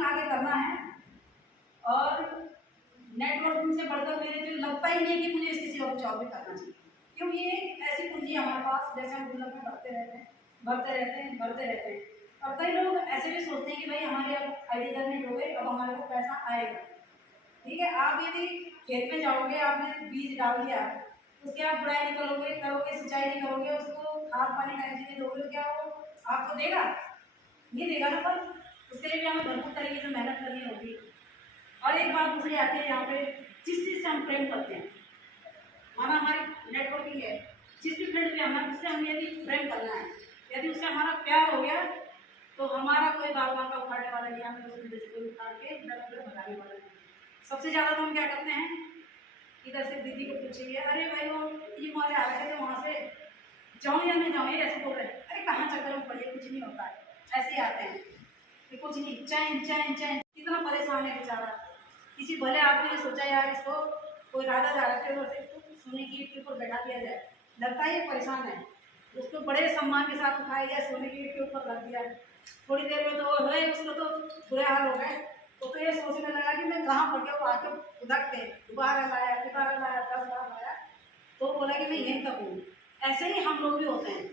Networking आगे करना है। और नेटवर्किंग से बढ़कर मेरे जो लगता ही नहीं कि मुझे किसी और जॉब भी करना चाहिए, क्योंकि ये ऐसी पूंजी है हमारे पास, जैसे हम गुल्लक में बढ़ते रहते हैं बढ़ते रहते हैं बढ़ते रहते हैं। और कई लोग ऐसे भी सोचते हैं कि भाई हमारे अब आईडी करने हो गए, अब हमारे को पैसा आएगा। ठीक है, आप यदि खेत में जाओगे, आपने बीज डाल दिया, उसके आप बुराई नहीं करोगे, सिंचाई नहीं करोगे, उसको खाद पानी का नहीं दोगे, तो क्या वो आपको देगा? नहीं देगा ना। पर उसके लिए भी हमें भरपूर तरीके से मेहनत करनी होगी। और एक बात दूसरी आती है यहाँ पे, जिस चीज़ से हम प्रेम करते हैं, माना हमारी नेटवर्किंग है, जिस भी फील्ड में हमें उससे हम यदि प्रेम करना है, यदि उससे हमारा प्यार हो गया, तो हमारा कोई बाल बाल का उखाड़ने वाला नहीं, हमें उस फील्ड से कोई उखाड़ के भगाने वाला नहीं। सबसे ज़्यादा तो हम क्या करते हैं, इधर से दीदी को पूछिए, अरे भाई वो ये मॉल आ रहे थे, वहाँ से जाऊँ या नहीं जाऊँ, ये ऐसे बोल रहे हैं। अरे कहाँ चक्कर में पड़िए, कुछ नहीं होता है, ऐसे ही आते हैं कि कुछ नहीं, चैन चैन चैन। कितना परेशान है बेचारा। किसी भले आदमी ने सोचा यार इसको कोई राधा जा रखे तो सोने की ईंट के ऊपर बैठा दिया जाए, लगता है ये परेशान है, उसको बड़े सम्मान के साथ उठाया गया, सोने की ईंट के ऊपर रख दिया। थोड़ी देर में तो है उसको तो बुरे हाल हो गए। तो ये सोचने लगा कि मैं कहाँ पड़ गया, वो आके उधक के दोबारा लाया 10 बार लाया, तो बोला कि मैं यहीं तक हूँ। ऐसे ही हम लोग भी होते हैं,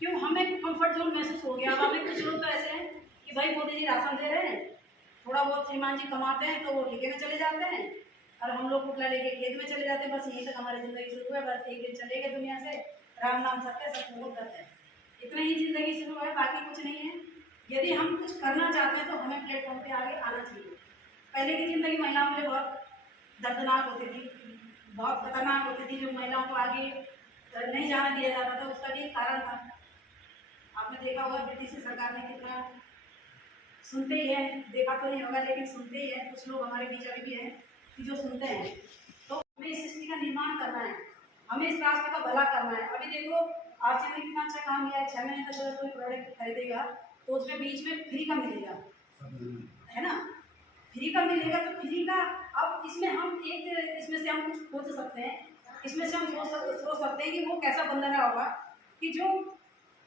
क्यों हमें कंफर्ट जोन महसूस हो गया। अब हमें कुछ लोग तो ऐसे हैं कि भाई मोदी जी राशन दे रहे हैं, थोड़ा बहुत श्रीमान जी कमाते हैं तो वो लेके में चले जाते हैं, और हम लोग पुतला लेके खेत में चले जाते हैं। बस यहीं तक हमारी ज़िंदगी शुरू है, बस एक दिन चले गए दुनिया से, राम नाम सत्य सब कबूल करते हैं, इतना ही ज़िंदगी शुरू है, बाकी कुछ नहीं है। यदि हम कुछ करना चाहते हैं तो हमें प्लेटफॉर्म पे आगे आना चाहिए। पहले की ज़िंदगी महिलाओं के लिए बहुत दर्दनाक होती थी, बहुत खतरनाक होती थी, जो महिलाओं को आगे नहीं जाने दिया जाता था, उसका भी कारण था। आपने देखा होगा ब्रिटिश सरकार ने कितना, सुनते ही है, देखा तो नहीं होगा लेकिन सुनते ही है, कुछ लोग हमारे बीच अभी भी हैं कि जो सुनते हैं। तो हमें इस सृष्टि का निर्माण करना है, हमें इस राष्ट्र का भला करना है। अभी देखो आरसीएम ने कितना अच्छा काम किया है, 6 महीने तक अगर कोई प्रोडक्ट खरीदेगा तो उसमें बीच में फ्री का मिलेगा, है ना, फ्री का मिलेगा। तो फ्री का, अब इसमें हम एक, इसमें से हम कुछ सोच सकते हैं, इसमें से हम सोच सकते हैं कि वो कैसा बंदा रहा होगा कि जो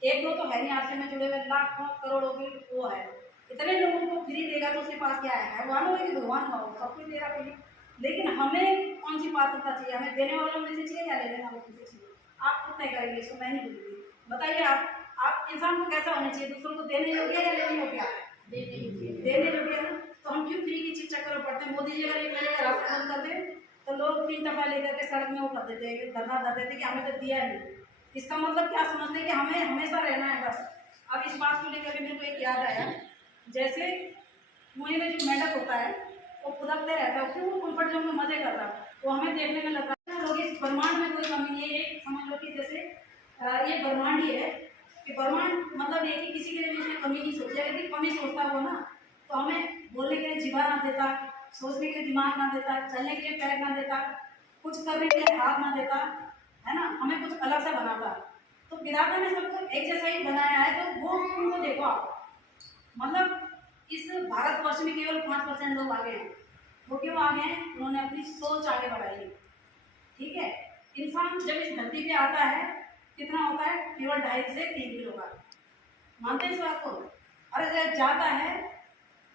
एक दो तो है नहीं, आरसीएम में जुड़े हुए लाखों करोड़ों की वो है, इतने लोगों को फ्री देगा तो उसके पास क्या है, भगवान हो कि भगवान हो, सब कुछ दे रहा फ्री। लेकिन हमें कौन सी पात्रता चाहिए, हमें देने वालों में से चाहिए या लेने वालों में से चाहिए? आप खुद तय करेंगे, इसको मैं नहीं बोलूँगी। बताइए आप इंसान को कैसा होना चाहिए, दूसरों को देने योग्य या लेने योग्य? देने योग्य ना। तो हम क्यों फ्री की चीज चक्कर में पड़ते हैं? मोदी जी अगर एक महीने का राशन बंद कर दे तो लोग 3 टका लेकर के सड़क में वो कर देते हैं, धरना कर देते हैं कि हमें तो दिया नहीं। इसका मतलब क्या समझते हैं कि हमें हमेशा रहना है बस। अब इस बात को लेकर मेरे को एक याद आया, जैसे कुएं में जो मेंढक होता है वो फुदकते रहता है, क्यों? वो कंफर्ट जोन में मजे कर रहा है, वो हमें देखने में लग रहा है लोग इस ब्रह्मांड में कोई कमी नहीं है। एक समझ लो कि जैसे ये ब्रह्मांड ही है कि ब्रह्मांड मतलब ये कि किसी के लिए इसने कमी नहीं सोची। यदि कमी सोचता हो ना तो हमें बोलने के लिए जीवा ना देता, सोचने के लिए दिमाग ना देता, चलने के लिए पैर ना देता, कुछ करने के लिए हाथ ना देता, है ना, हमें कुछ अलग सा बनाता। तो विधाता ने सबको एक जैसा ही बनाया है, तो वो उनको देखो आप, मतलब इस भारतवर्ष में केवल 5% लोग आगे हैं। वो क्यों आगे हैं? उन्होंने अपनी सोच आगे बढ़ाई है। ठीक है, इंसान जब इस धरती पे आता है कितना होता है? केवल 2.5 से 3 किलो का। मानते हैं इस बात को? और जब जाता है,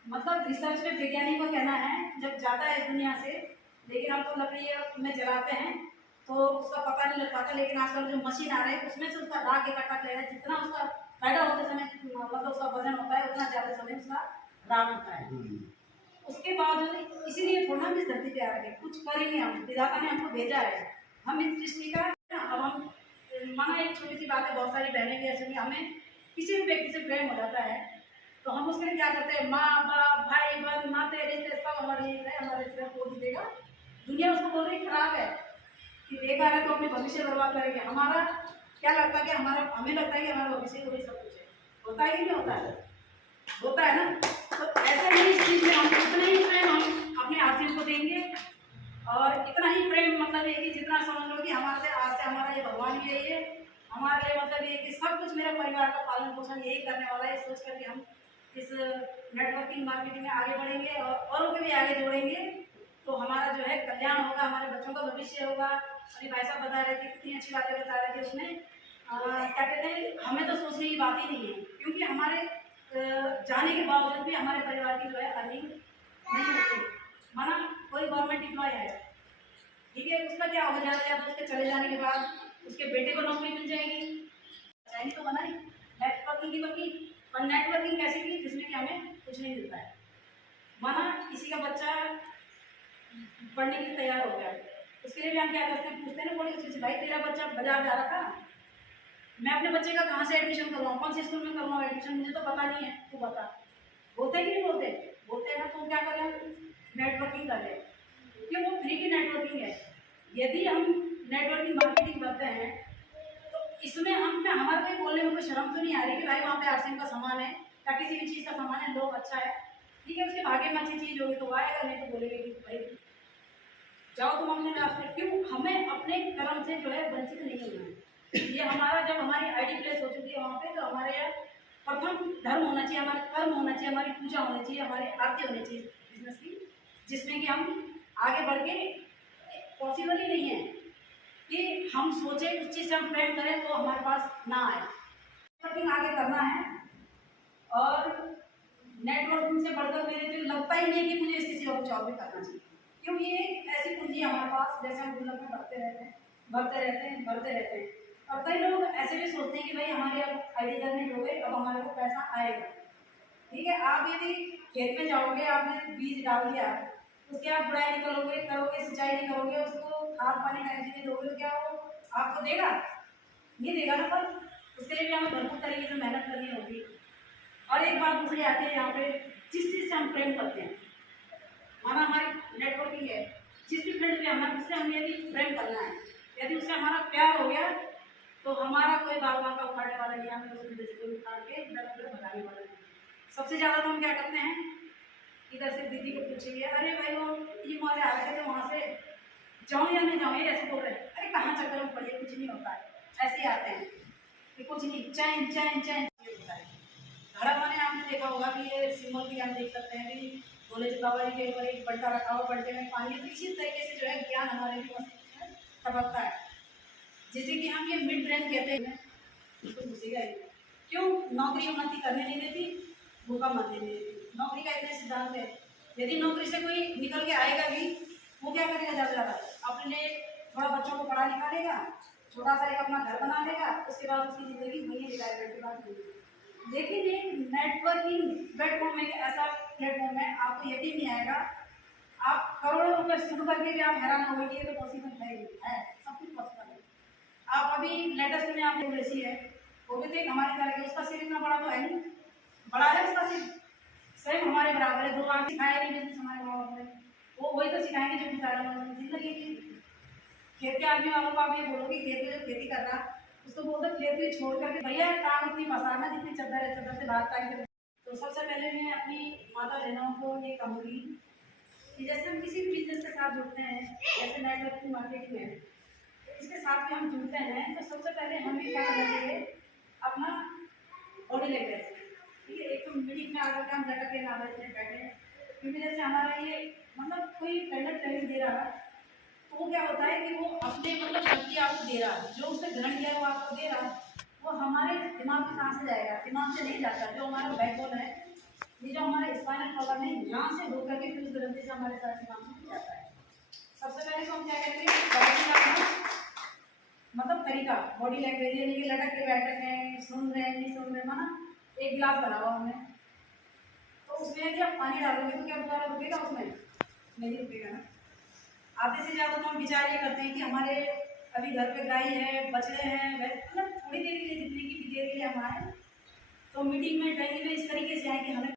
मतलब रिसर्च में वैज्ञानिक का कहना है, जब जाता है इस दुनिया से, लेकिन हम तो लकड़ी में जलाते हैं तो उसका पता नहीं लग पाता, लेकिन आजकल जो मशीन आ रही है उसमें से उसका राख इकट्ठा किया है, जितना उसका पैदा होते समय मतलब उसका वजन होता है उतना ज़्यादा समय उसका राख होता है। उसके बावजूद इसीलिए थोड़ा हम इस धरती पे आ रहे हैं, कुछ करेंगे हम, विधाता ने हमको भेजा है, हम इस सृष्टि का। अब हम माना एक छोटी सी बात है, बहुत सारी बहनें भी ऐसे भी, हमें किसी भी व्यक्ति से प्रेम हो जाता है तो हम उसके लिए क्या करते हैं? माँ बाप भाई बहन नाते रिश्ते सब हमारे लिए है, हमारे सिर को देगा। दुनिया उसको बोल रही खराब है कि बेकार है तो अपने भविष्य बर्बाद करेंगे। हमारा क्या लगता है कि हमें लगता है कि हमारा भविष्य वही सब कुछ है। होता है कि नहीं होता है? होता है ना। तो ऐसे ही इस चीज़ में हम उतना ही प्रेम हम अपने आशीष को देंगे, और इतना ही प्रेम मतलब ये कि जितना समझ लो कि हमारे से आज से हमारा ये भगवान भी है, ये हमारे लिए मतलब ये कि सब कुछ मेरे परिवार का पालन पोषण यही करने वाला है। सोच करके हम इस नेटवर्किंग मार्केटिंग में आगे बढ़ेंगे और औरों को भी आगे जोड़ेंगे, तो हमारा जो है कल्याण होगा, हमारे बच्चों का भविष्य होगा। अभी भाई साहब बता रहे थे, कितनी अच्छी बातें बता रहे थे उसमें। क्या कहते हैं, हमें तो सोचने की बात ही नहीं है, क्योंकि हमारे जाने के बावजूद भी हमारे परिवार की जो है अर्निंग नहीं होती। माना कोई गवर्नमेंट एम्प्लॉय है, ठीक है, उसका क्या हो जाता है, अब उसके चले जाने के बाद उसके बेटे को नौकरी मिल जाएगी, चाइनी तो बनाई नेटवर्किंग की बनी। पर नेटवर्किंग कैसी की जिसमें कि हमें कुछ नहीं मिलता है। माना किसी का बच्चा पढ़ने के लिए तैयार हो गया, उसके लिए भी हम क्या करते हैं, पूछते हैं ना बड़ी अच्छी से, भाई तेरा बच्चा बाजार जा रहा था, मैं अपने बच्चे का कहाँ से एडमिशन करवाऊँ, कौन से स्कूल में करवाऊँ एडमिशन, मुझे तो पता नहीं है, तू बता। बोलते कि नहीं बोलते? बोलते हैं ना, तो क्या करें, नेटवर्किंग कर रहे हैं, क्योंकि वो फ्री की नेटवर्किंग है। यदि हम नेटवर्किंग मार्केटिंग करते हैं तो इसमें हम क्या, हमारे कोई बोलने में कोई शर्म तो नहीं आ रही कि भाई वहाँ पे आरसीएम का सामान है या किसी भी चीज़ का सामान है, लोग अच्छा है, ठीक है, उसके भाग्य में अच्छी चीज़ होगी तो आएगा, नहीं तो बोलेंगे कि भाई जाओ तुम अपने रास्ते। क्यों, हमें अपने कर्म से जो है वंचित नहीं होना है। ये हमारा जब हमारी आईडी प्लेस हो चुकी है वहाँ पे, तो हमारे यहाँ प्रथम धर्म होना चाहिए, हमारा कर्म होना चाहिए, हमारी पूजा होनी चाहिए, हमारी आरती होनी चाहिए बिजनेस की, जिसमें कि हम आगे बढ़ के, पॉसिबल ही नहीं है कि हम सोचे उस चीज़ से हम प्रेम करें तो हमारे पास ना आए। नेटवर्किंग आगे करना है, और नेटवर्किंग से बढ़कर मेरे को लगता ही नहीं कि मुझे इसके सिवा कुछ और भी करना चाहिए। क्योंकि ये ऐसी पूंजी है हमारे पास, जैसे हम गुल्लक में भरते रहते हैं, भरते रहते हैं, भरते रहते हैं। और कई लोग ऐसे भी सोचते हैं कि भाई हमारे अब आईडी जनरेट हो गई, अब हमारे को पैसा आएगा, ठीक है। आप यदि खेत में जाओगे, आपने बीज डाल दिया, उसके आप बुराई निकलोगे, करोगे, सिंचाई नहीं करोगे, उसको खाद पानी का नहीं दोगे, तो क्या वो आपको देगा? नहीं देगा ना। पर उसके लिए भी हमें भरपूर तरीके से मेहनत करनी होगी। और एक बात दूसरी आती है यहाँ पे, जिस चीज़ से हम प्रेम करते हैं, माना हमारी नेटवर्किंग है, जिस भी फील्ड में हमें उससे हमें यदि प्रेम करना है, यदि उससे हमारा प्यार हो गया, तो हमारा कोई बाल बाल का उखाड़ने वाला नहीं, हमें उस फील्ड से कोई उखाड़ के इधर उधर भगाने वाला नहीं। सबसे ज़्यादा तो हम क्या करते हैं, इधर से दीदी को पूछेंगे, अरे भाई वो ये मॉल आ रहे थे, वहाँ से जाऊँ या नहीं जाऊँ, ये ऐसे बोल रहे हैं, अरे कहाँ चक्कर में पड़िए, कुछ नहीं होता है, ऐसे ही आते हैं कि कुछ नहीं, चैन चैन चैन ये होता है। घड़ा माने आपने देखा होगा कि ये सिंबल भी हम देख सकते हैं कि भोले जी बाबा जी के ऊपर एक बल्टा रखा हो, बल्टे में पानी, तो इसी तरीके से जो है ज्ञान हमारे भी मस्तिष्क में टपकता है, जिसे कि हम ये मिड ब्रेन कहते हैं। तो घुसेगा ही, क्यों, नौकरी उन्नति करने नहीं देती, भूखा मरने नहीं देती। नौकरी का इतना सिद्धांत है, यदि नौकरी से कोई निकल के आएगा भी, वो क्या करेगा, ज़्यादा अपने लिए थोड़ा बच्चों को पढ़ा लिखा लेगा, छोटा सा एक अपना घर बना लेगा, उसके बाद उसकी ज़िंदगी वही रिटायरमेंट के बाद होगी। लेकिन ये नेटवर्किंग प्लेटफॉर्म में ऐसा प्लेटफॉर्म है, आपको यकीन नहीं आएगा, आप करोड़ों रुपए शुरू करके भी आप हैरान होंगे कि ये तो पॉसिबल है ही है, सब कुछ पॉसिबल है। आप अभी लेटेस्ट में आपने वैसी है, वो भी तो एक हमारी तरह की, उसका सिर इतना बड़ा तो है नहीं, बड़ा है उसका सिर, सेम हमारे बराबर है। 2 आदमी सिखाया नहीं बिजनेस हमारे माँ बाप ने, वो वही तो सिखाएंगे जो बेचारा जिंदगी की। खेत के आदमी वालों को आप ये बोलोगे खेत में जो खेती कर रहा, उसको बोलते खेत में छोड़ करके भैया काम उतनी मसाना जितनी चद्दर है, चद्दर से बाहर टाइम कर। तो सबसे पहले मैं अपनी माता बहनों को ये कहूँगी कि जैसे हम किसी भी बिजनेस के साथ जुड़ते हैं, जैसे नेटवर्किंग मार्केटिंग है, इसके साथ भी हम जुड़ते हैं, तो सबसे पहले हमें क्या करना चाहिए, अपना बॉडी लैंग्वेज, ठीक है। एक तो मीटिंग में आकर के हम लटक के ना बैठे, क्योंकि जैसे हमारा ये मतलब कोई ट्रेनर ट्रेनिंग दे रहा है, तो वो क्या होता है कि वो अपने मतलब शक्ति आपको दे रहा है, जो उसने ग्रहण किया वो आपको दे रहा है, वो हमारे दिमाग में कहाँ से जाएगा, दिमाग से नहीं जाता। जो हमारा बैकबोन है, ये जो हमारा स्पाइनल कॉलम है, यहाँ से होकर के फिर उस ग्रंथि से हमारे साथ दिमाग में जाता है। सबसे पहले तो हम क्या करेंगे, बॉडी का मतलब तरीका, बॉडी लैंग्वेज, यानी कि लटक के बैठ रहे हैं, सुन रहे हैं, नहीं सुन रहे, माना एक गिलास बना हुआ हमने, तो उसमें यदि आप पानी डालोगे तो क्या दोबारा रुकेगा, उसमें नहीं रुकेगा ना। आधे से ज़्यादा तो हम विचार ये करते हैं कि हमारे अभी घर पे गाय है, बछड़े हैं, मतलब थोड़ी देर के लिए, जितनी की भी देर के लिए हम आए, तो मीटिंग में ट्रेनिंग में इस तरीके से आए कि हमें